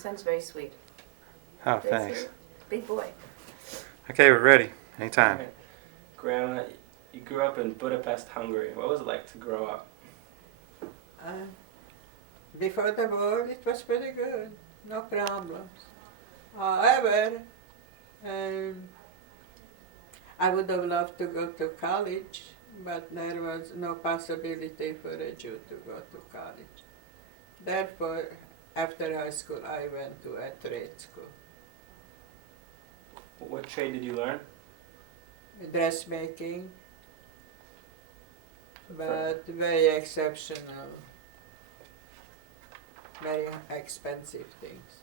son's very sweet. Oh, Very thanks. sweet. Big boy. Okay, we're ready. Anytime. Alright. Grandma, you grew up in Budapest, Hungary. What was it like to grow up? Before the war, it was pretty good. No problems. However, I would have loved to go to college, but there was no possibility for a Jew to go to college. Therefore, after high school, I went to a trade school. What trade did you learn? Dressmaking, but very exceptional, very expensive things.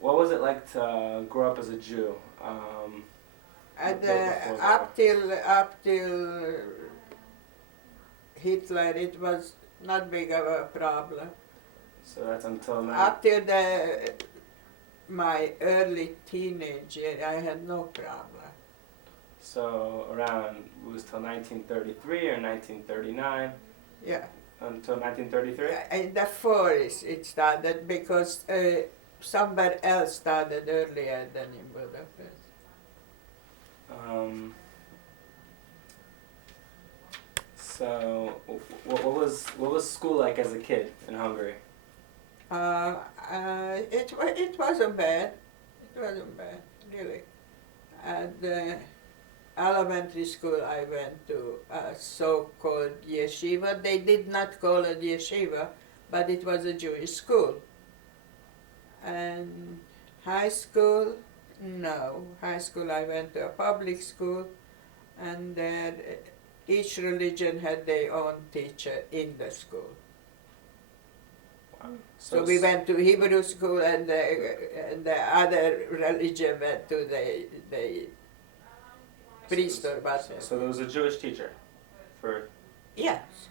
What was it like to grow up as a Jew? And before up till Hitler, it was not big of a problem. So that's until now. Up till my early teenage year, I had no problem. So around, it was till 1933 or 1939? Yeah. Until 1933? In the 40s it started because somewhere else started earlier than in Budapest. So what was school like as a kid in Hungary? It wasn't bad. It wasn't bad, really. At the elementary school, I went to a so-called Yeshiva. They did not call it Yeshiva, but it was a Jewish school. And high school, no. High school, I went to a public school, and there each religion had their own teacher in the school. Wow. So we went to Hebrew school, and the other religion went to the priest or whatever. So there was a Jewish teacher for. Yes.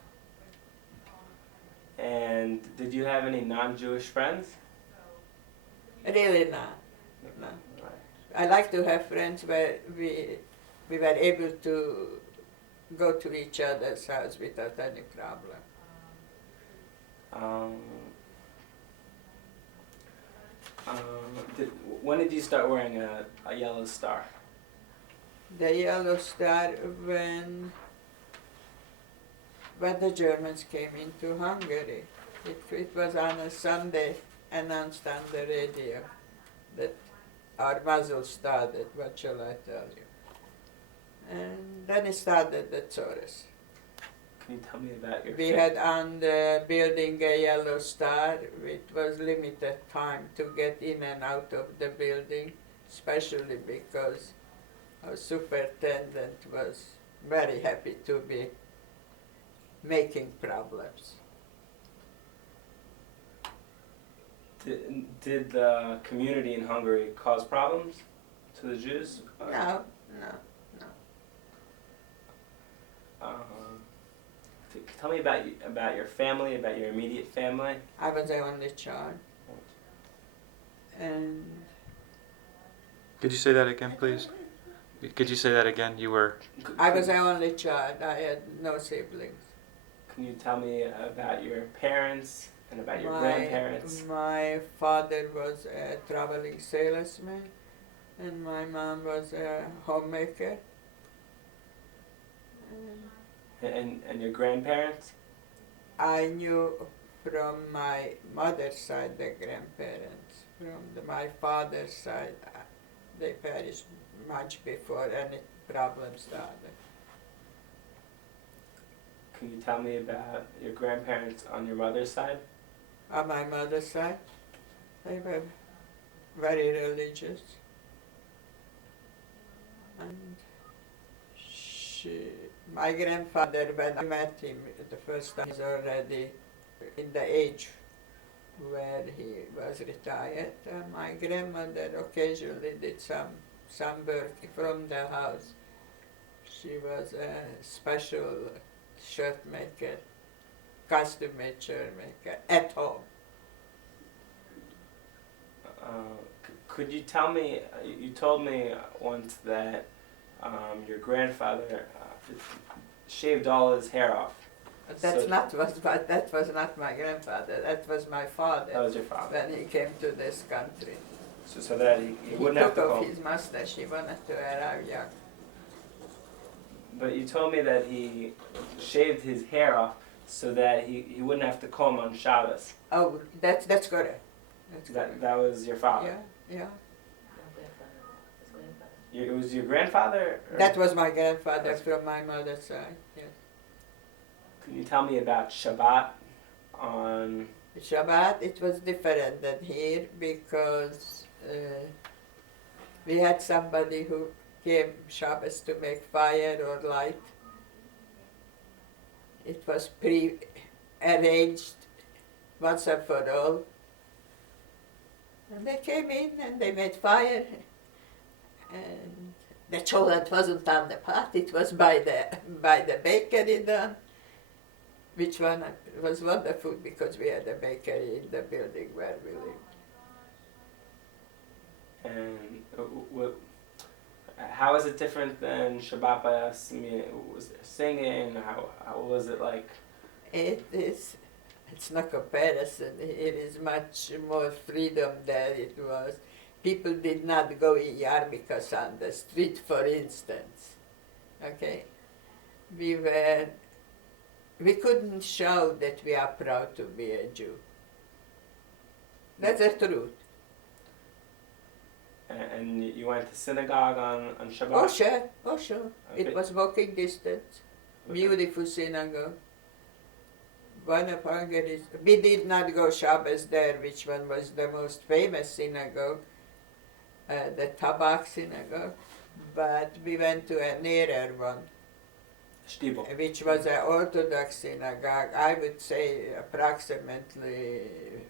And did you have any non-Jewish friends? Really not. No. Right. I like to have friends where we were able to go to each other's house without any problem. When did you start wearing a yellow star? The yellow star when the Germans came into Hungary. It was on a Sunday, announced on the radio that our muzzle started, what shall I tell you? And then it started the Taurus. Can you tell me about your We had on the building a yellow star. It was limited time to get in and out of the building, especially because our superintendent was very happy to be making problems. Did the community in Hungary cause problems to the Jews? No. Tell me about your family, about your immediate family. I was the only child. And Could you say that again, please? Could you say that again? You were. I was the only child. I had no siblings. Can you tell me about your parents and about your grandparents? My father was a traveling salesman, and my mom was a homemaker. And your grandparents? I knew from my mother's side the grandparents. From my father's side, they perished much before any problem started. Can you tell me about your grandparents on your mother's side? On my mother's side, they were very religious. And my grandfather, when I met him the first time, was already in the age where he was retired. My grandmother occasionally did some work from the house. She was a special shirt maker, costume-made shirt maker at home. Could you tell me, you told me once that your grandfather shaved all his hair off. That's So- not was, but that was not my grandfather. That was my father. That was your father. When he came to this country. So that he He wouldn't have took to off come. his mustache. He wanted to arrive young. But you told me that he shaved his hair off so that he wouldn't have to comb on Shabbos. Oh, that's correct. That's correct. That was your father. Yeah. It was your grandfather? Or That was my grandfather from my mother's side. Yes. Can you tell me about Shabbat on... Shabbat, it was different than here because we had somebody who came Shabbos to make fire or light. It was pre-arranged once and for all. And they came in and they made fire. And the chocolate wasn't on the pot, it was by the bakery done. Which one was wonderful because we had a bakery in the building where we lived. And how is it different than Shabbat by us? I mean, was there singing? How was it like? It's no comparison. It is much more freedom than it was. People did not go in yarmulkes on the street, for instance. Okay? We couldn't show that we are proud to be a Jew. That's the truth. And you went to synagogue on Shabbat? Oh sure. Okay. It was walking distance. Okay. Beautiful synagogue. One of Hungary's. We did not go Shabbos there, which one was the most famous synagogue, the Tabak synagogue, but we went to a nearer one, Stiebel. which was an Orthodox synagogue. I would say approximately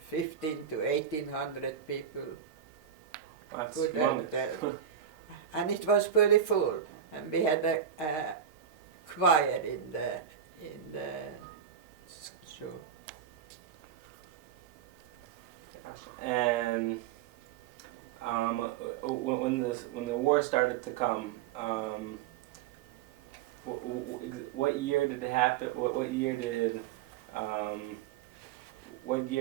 15 to 1800 people. That's Good humongous. there. And it was pretty full. And we had a choir in the show. And when the war started to come, what year did it happen? What year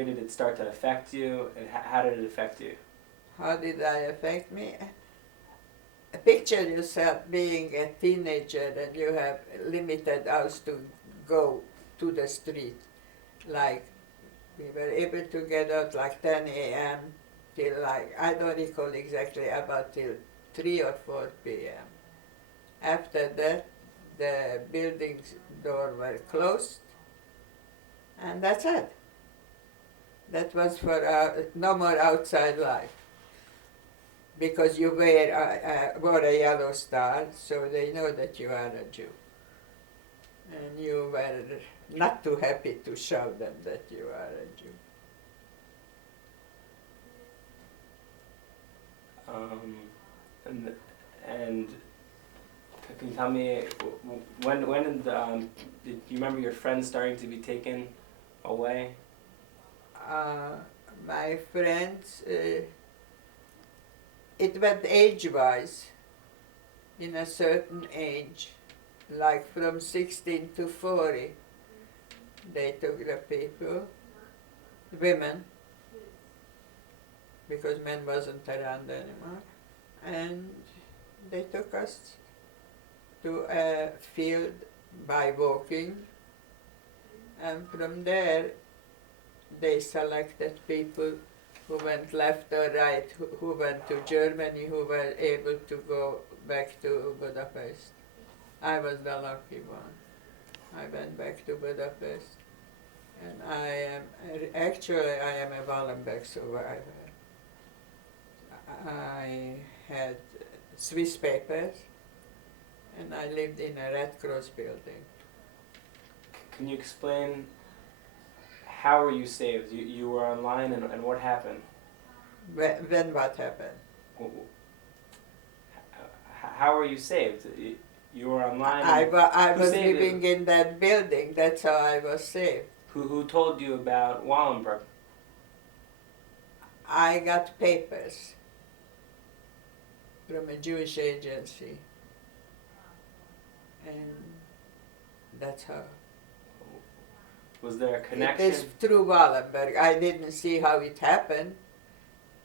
did it start to affect you, and how did it affect you? How did I affect me? Picture yourself being a teenager and you have limited hours to go to the street. Like, we were able to get out like 10 a.m. till like, I don't recall exactly, about till 3 or 4 p.m. After that, the building's door were closed, and that's it. That was for no more outside life. Because you wore a yellow star, so they know that you are a Jew. And you were not too happy to show them that you are a Jew. And can you tell me when did you remember your friends starting to be taken away? My friends, it went age-wise. In a certain age, like from 16 to 40, they took the people, women, because men wasn't around anymore, and they took us to a field by walking, and from there they selected people who went left or right, who went to Germany, who were able to go back to Budapest. I was the lucky one. I went back to Budapest, and I am a Wallenberg survivor. I had Swiss papers, and I lived in a Red Cross building. Can you explain how were you saved? You were online, and what happened? When what happened? How were you saved? You were online. I who was saved living you? in that building, that's how I was saved. Who told you about Wallenberg? I got papers from a Jewish agency, and that's how. Was there a It connection? is through Wallenberg. I didn't see how it happened.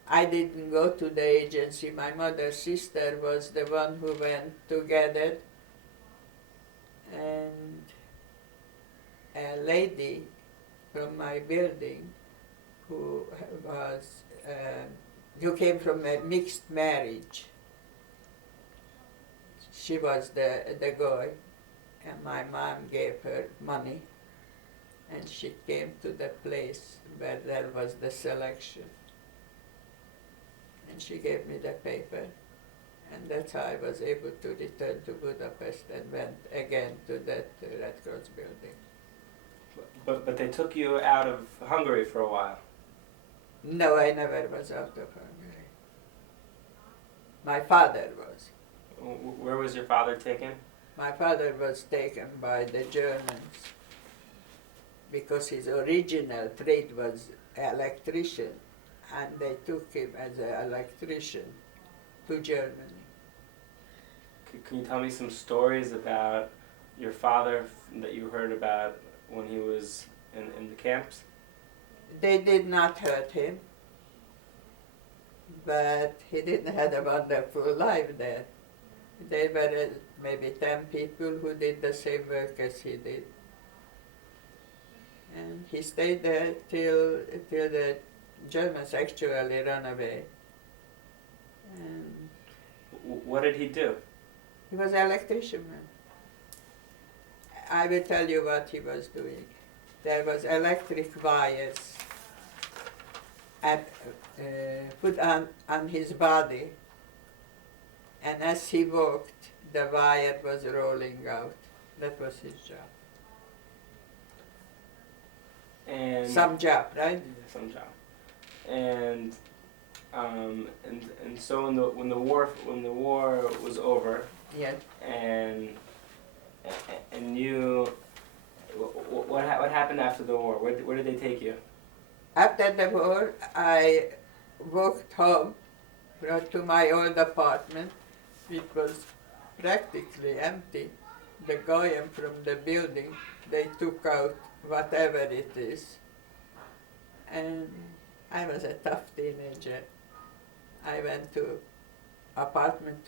I didn't go to the agency. My mother's sister was the one who went to get it. And a lady from my building who came from a mixed marriage. She was the guy, and my mom gave her money, and she came to the place where there was the selection. And she gave me the paper, and that's how I was able to return to Budapest and went again to that Red Cross building. But they took you out of Hungary for a while. No, I never was out of Hungary. My father was. Where was your father taken? My father was taken by the Germans because his original trade was electrician, and they took him as an electrician to Germany. Can you tell me some stories about your father that you heard about when he was in the camps? They did not hurt him, but he didn't have a wonderful life there. There were maybe 10 people who did the same work as he did. And he stayed there till the Germans actually ran away. And What did he do? he was an electrician man. I will tell you what he was doing. There was electric wires put on his body, and as he walked, the wire was rolling out. That was his job. And Some job, right? some job. And so when the war was over, Yes. and you, what happened after the war? Where did they take you? After the war, I walked home to my old apartment. It was practically empty. The goyim from the building, they took out whatever it is. And I was a tough teenager. I went to apartment,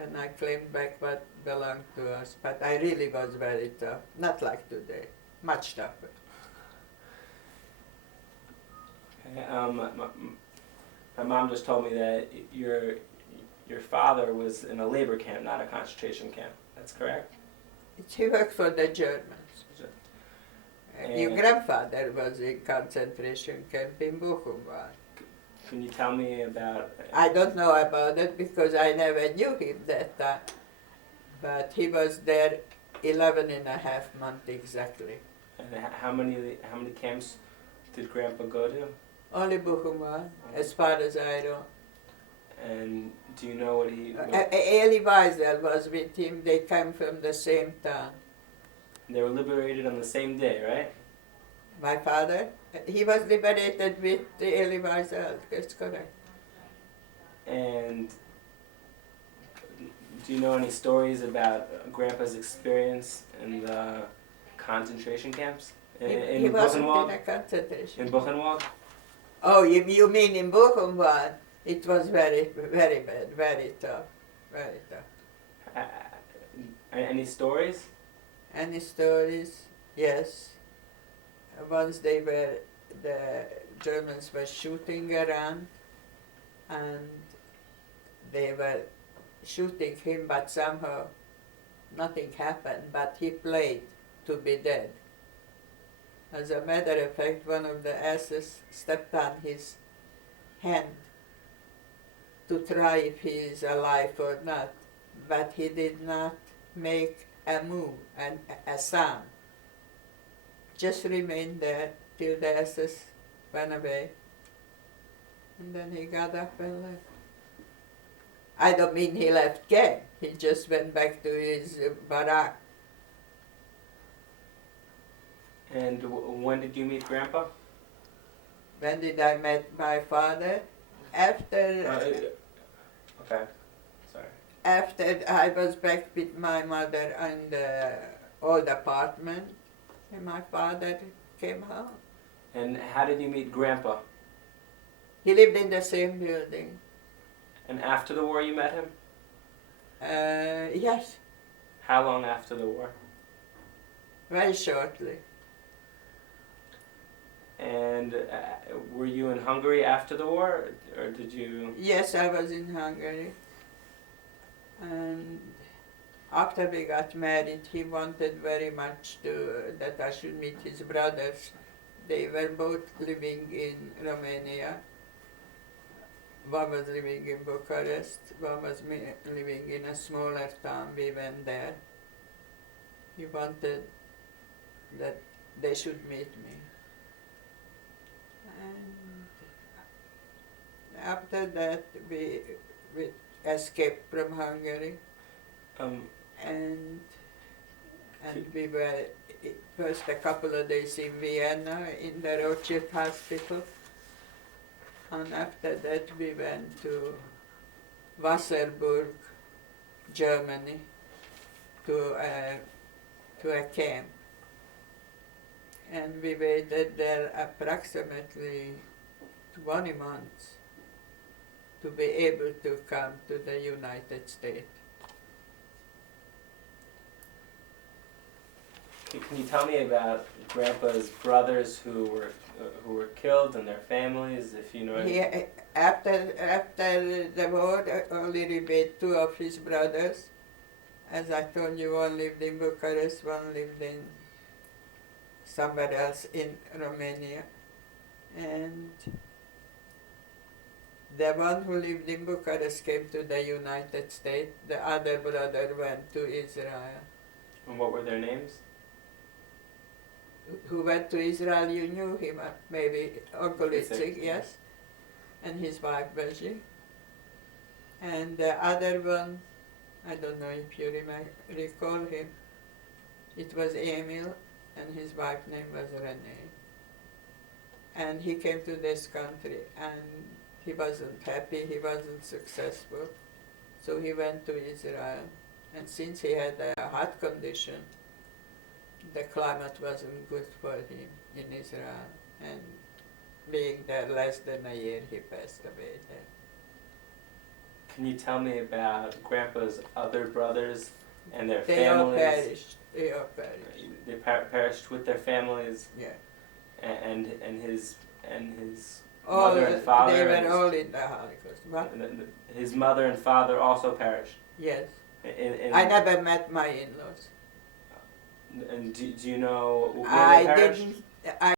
and I claimed back what belonged to us. But I really was very tough, not like today, much tougher. My mom just told me that your father was in a labor camp, not a concentration camp. That's correct? He worked for the Germans. Your And- grandfather was in concentration camp in Buchenwald. Can you tell me about? I don't know about it because I never knew him that time. But he was there 11 and a half months exactly. And how many camps did Grandpa go to? Only Buchenwald, as far as I know. And do you know what he? Eli Wiesel was with him. They came from the same town. They were liberated on the same day, right? My father, he was liberated with Eli Wiesel. That's correct. And do you know any stories about Grandpa's experience in the concentration camps in He wasn't Buchenwald? in a concentration. In Buchenwald? Oh, you mean in Buchenwald? It was very, very bad, very tough, very tough. Any stories? Any stories? Yes. Once the Germans were shooting around, and they were shooting him, but somehow nothing happened, but he played to be dead. As a matter of fact, one of the asses stepped on his hand to try if he is alive or not, but he did not make a move and a sound. Just remained there till the asses went away, and then he got up and left. I don't mean he left camp, he just went back to his barrack. And when did you meet Grandpa? When did I met my father? After Okay, sorry. after I was back with my mother in the old apartment, And my father came home. And how did you meet Grandpa? He lived in the same building. And after the war you met him? Yes, How long after the war? very shortly. And were you in Hungary after the war, or did you? Yes, I was in Hungary. And after we got married, he wanted very much that I should meet his brothers. They were both living in Romania. One was living in Bucharest, one was living in a smaller town. We went there. He wanted that they should meet me. And after that, we escaped from Hungary, and we were first a couple of days in Vienna in the Rothschild Hospital, and after that we went to Wasserburg, Germany, to a camp. And we waited there approximately 20 months to be able to come to the United States. Can you tell me about Grandpa's brothers who were killed and their families, if you know? After the war, only remained two of his brothers. As I told you, one lived in Bucharest, one lived in somewhere else in Romania. And the one who lived in Bucharest came to the United States. The other brother went to Israel. And what were their names? Who went to Israel, you knew him, maybe Uncle Itzik, yes, and his wife Beji. And the other one, I don't know if you recall him, it was Emil, and his wife's name was Renee. And he came to this country, and he wasn't happy, he wasn't successful, so he went to Israel. And since he had a heart condition, the climate wasn't good for him in Israel, and being there less than a year, he passed away there. Can you tell me about Grandpa's other brothers and their They all families? perished. They all perished. They perished with their families, Yeah. and his All, mother and father. they and were his, all in the Holocaust. What? his mother and father also perished. Yes. In, I never met my in-laws. And do you know where I they perished? didn't. I